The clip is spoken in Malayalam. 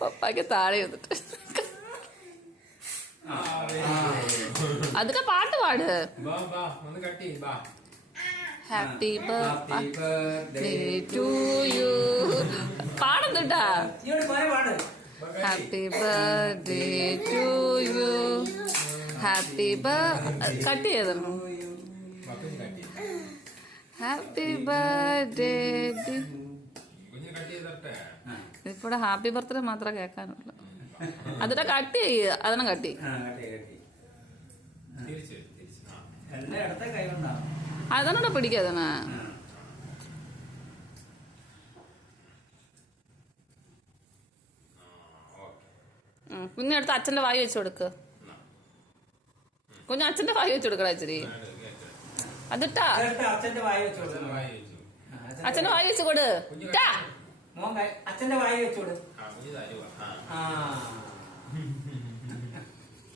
പപ്പാക്ക് താഴെ ഇരുന്നിട്ട് അതൊക്കെ പാട്ട് പാട്. ഹാപ്പി ബർത്ത്ഡേ ടു യു പാടുന്നുട്ടാ. Happy birthday to you. Happy cut ചെയ്തോ. Happy birthday. ഇപ്പോടെ ഹാപ്പി ബർത്ത്ഡേ മാത്രമേ കേൾക്കാനുള്ളൂ. അതിന്റെ കട്ട് ചെയ്യുക. അതിനെ കട്ടി അതാണോ പിടിക്കാതണ. കുഞ്ഞെടുത്ത് അച്ഛന്റെ വായി വെച്ച് കൊടുക്ക്. കുഞ്ഞ് അച്ഛന്റെ വായി വെച്ച് കൊടുക്കടാ ഇച്ചിരി. അതിട്ടാ അച്ഛന്റെ വായി വെച്ച് കൊടു. അച്ഛന്റെ വായി വെച്ചോട്.